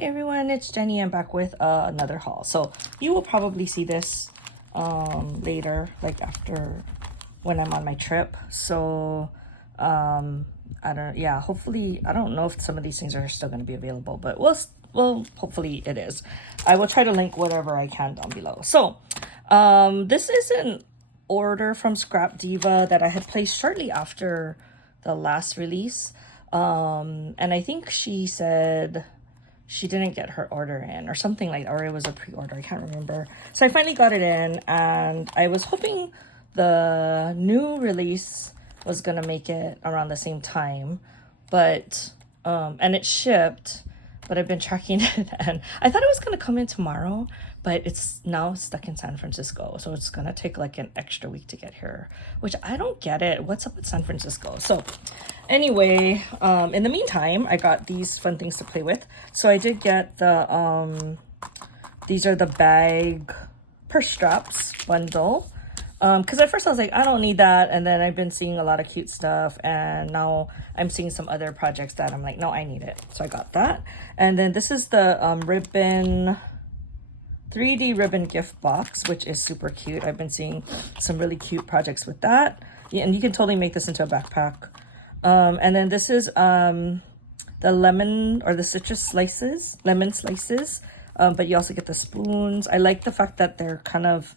Hey everyone, it's Jenny. I'm back with another haul. So you will probably see this later, like after when I'm on my trip. So hopefully, I don't know if some of these things are still going to be available, but well, hopefully it is. I will try to link whatever I can down below. So this is an order from Scrapdiva that I had placed shortly after the last release. And I think she said she didn't get her order in or something like that, or it was a pre-order, I can't remember. So I finally got it in, and I was hoping the new release was gonna make it around the same time, but and it shipped, but I've been tracking it, and I thought it was gonna come in tomorrow, but it's now stuck in San Francisco, so it's gonna take like an extra week to get here, which I don't get it. What's up with San Francisco? So anyway, in the meantime, I got these fun things to play with. So I did get the these are the bag purse straps bundle, because at first I was like, I don't need that, and then I've been seeing a lot of cute stuff, and now I'm seeing some other projects that I'm like, no, I need it, so I got that. And then this is the ribbon 3D ribbon gift box, which is super cute. I've been seeing some really cute projects with that. Yeah, and you can totally make this into a backpack. And then this is the lemon or the citrus slices, lemon slices, but you also get the spoons. I like the fact that they're kind of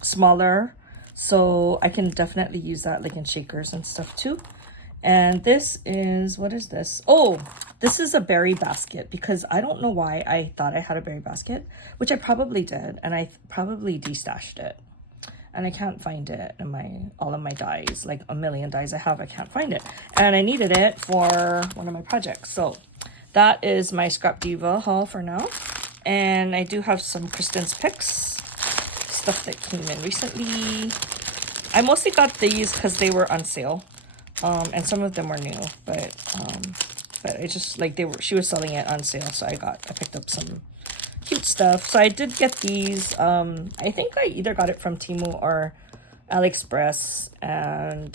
smaller, so I can definitely use that like in shakers and stuff too. And this is, what is this? Oh, this is a berry basket, because I don't know why I thought I had a berry basket, which I probably did, and I probably destashed it. And I can't find it in all of my dies, like a million dies I have, I can't find it. And I needed it for one of my projects. So that is my Scrapdiva haul for now. And I do have some Krystin's picks, stuff that came in recently. I mostly got these because they were on sale. And some of them were new, but I just like she was selling it on sale, so I picked up some cute stuff. So I did get these. I think I either got it from Temu or AliExpress, and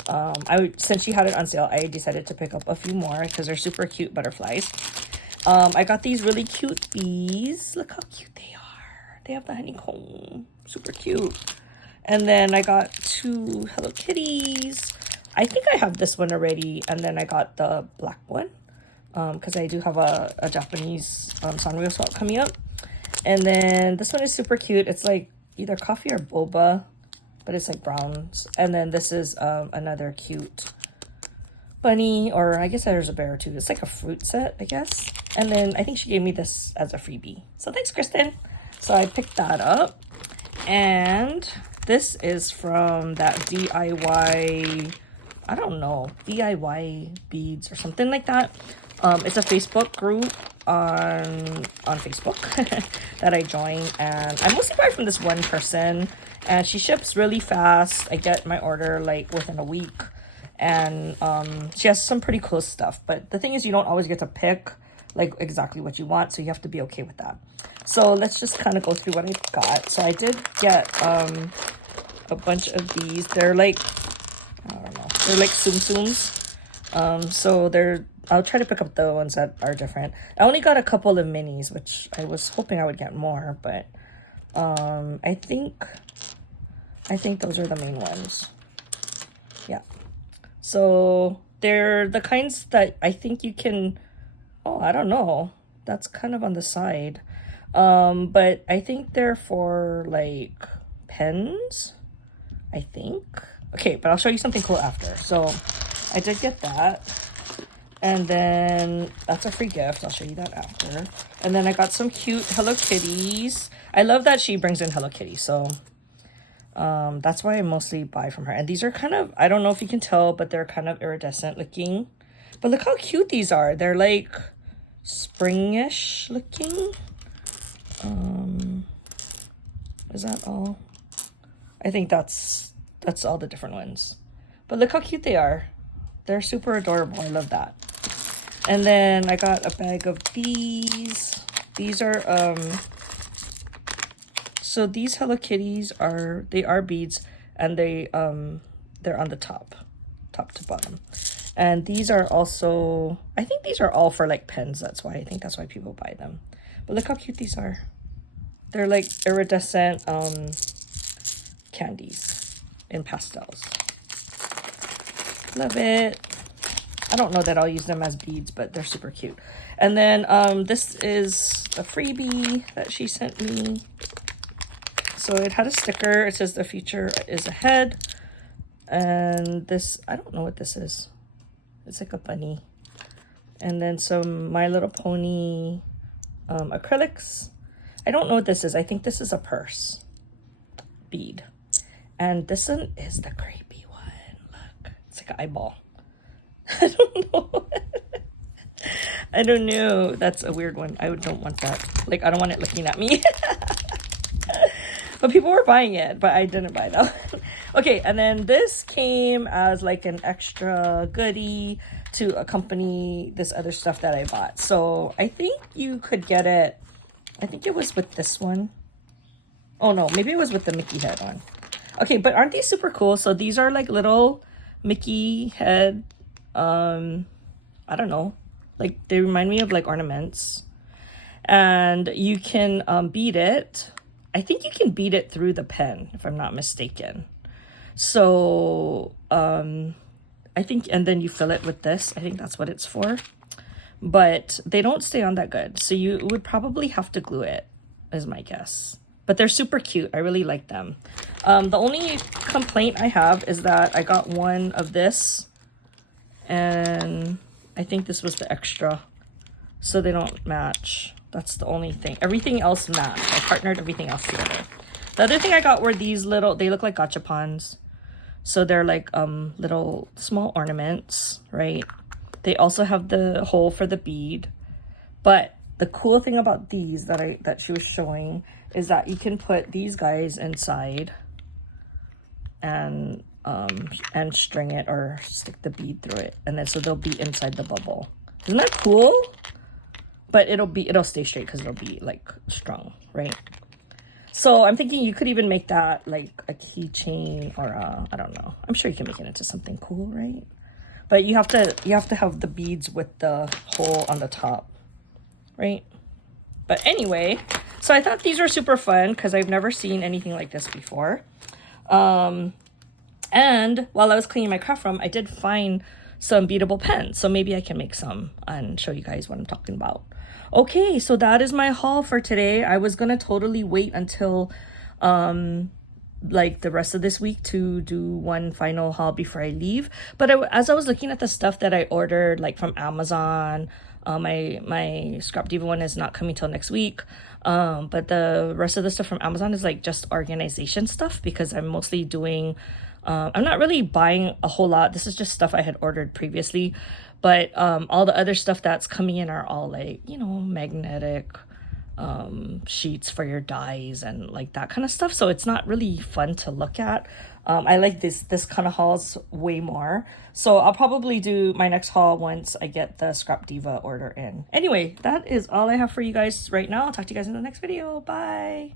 since she had it on sale, I decided to pick up a few more because they're super cute butterflies. I got these really cute bees. Look how cute they are. They have the honeycomb, super cute. And then I got 2 Hello Kitties. I think I have this one already, and then I got the black one because I do have a Japanese Sanrio swap coming up. And then this one is super cute. It's like either coffee or boba, but it's like browns. And then this is another cute bunny, or I guess there's a bear too. It's like a fruit set, I guess. And then I think she gave me this as a freebie. So thanks, Krystin. So I picked that up. And this is from that DIY, I don't know, DIY beads or something like that. It's a Facebook group on Facebook that I joined, and I mostly buy from this one person, and she ships really fast. I get my order like within a week, and she has some pretty cool stuff, but the thing is, you don't always get to pick like exactly what you want, so you have to be okay with that. So let's just kind of go through what I got. So I did get a bunch of these. They're like, I don't know, they're like Tsum Tsums. So I'll try to pick up the ones that are different. I only got a couple of minis, which I was hoping I would get more, but I think those are the main ones. Yeah. So they're the kinds that I think you can, oh, I don't know. That's kind of on the side. But I think they're for like pens, I think. Okay, but I'll show you something cool after. So I did get that. And then that's a free gift. I'll show you that after. And then I got some cute Hello Kitties. I love that she brings in Hello Kitty. So that's why I mostly buy from her. And these are kind of, I don't know if you can tell, but they're kind of iridescent looking. But look how cute these are. They're like springish looking. Is that all? I think that's all the different ones. But look how cute they are. They're super adorable. I love that. And then I got a bag of these. These are so these Hello Kitties are beads, and they're on the top to bottom. And these are also, I think these are all for like pens. That's why, I think that's why people buy them. But look how cute these are. They're like iridescent candies in pastels. Love it. I don't know that I'll use them as beads, but they're super cute. And then this is the freebie that she sent me. So it had a sticker. It says the future is ahead. And this, I don't know what this is. It's like a bunny. And then some My Little Pony acrylics. I don't know what this is. I think this is a purse bead. And this one is the creepy one. Look, it's like an eyeball. I don't know. I don't know. That's a weird one. I don't want that. Like, I don't want it looking at me. But people were buying it, but I didn't buy that. Okay, and then this came as like an extra goodie to accompany this other stuff that I bought. So I think you could get it. I think it was with this one. Oh no, maybe it was with the Mickey head on. Okay, but aren't these super cool? So these are like little Mickey head, I don't know, like they remind me of like ornaments. And you can bead it. I think you can bead it through the pen, if I'm not mistaken. So I think, and then you fill it with this. I think that's what it's for. But they don't stay on that good. So you would probably have to glue it, is my guess. But they're super cute. I really like them. The only complaint I have is that I got one of this. And I think this was the extra. So they don't match. That's the only thing. Everything else matched. I partnered everything else together. The other thing I got were these little, they look like gachapons. So they're like little small ornaments, right? They also have the hole for the bead. But the cool thing about these that she was showing is that you can put these guys inside and string it or stick the bead through it. And then so they'll be inside the bubble. Isn't that cool? But it'll stay straight because it'll be like strung, right? So I'm thinking you could even make that like a keychain or I don't know. I'm sure you can make it into something cool, right? But you have to have the beads with the hole on the top, right? But anyway, so I thought these were super fun because I've never seen anything like this before. And while I was cleaning my craft room, I did find some beadable pens. So maybe I can make some and show you guys what I'm talking about. Okay, so that is my haul for today. I was gonna totally wait until like the rest of this week to do one final haul before I leave. But as I was looking at the stuff that I ordered like from Amazon, my Scrapdiva one is not coming till next week. But the rest of the stuff from Amazon is like just organization stuff because I'm mostly doing I'm not really buying a whole lot. This is just stuff I had ordered previously. But all the other stuff that's coming in are all like, you know, magnetic sheets for your dies and like that kind of stuff. So it's not really fun to look at. I like this kind of hauls way more. So I'll probably do my next haul once I get the Scrapdiva order in. Anyway, that is all I have for you guys right now. I'll talk to you guys in the next video. Bye.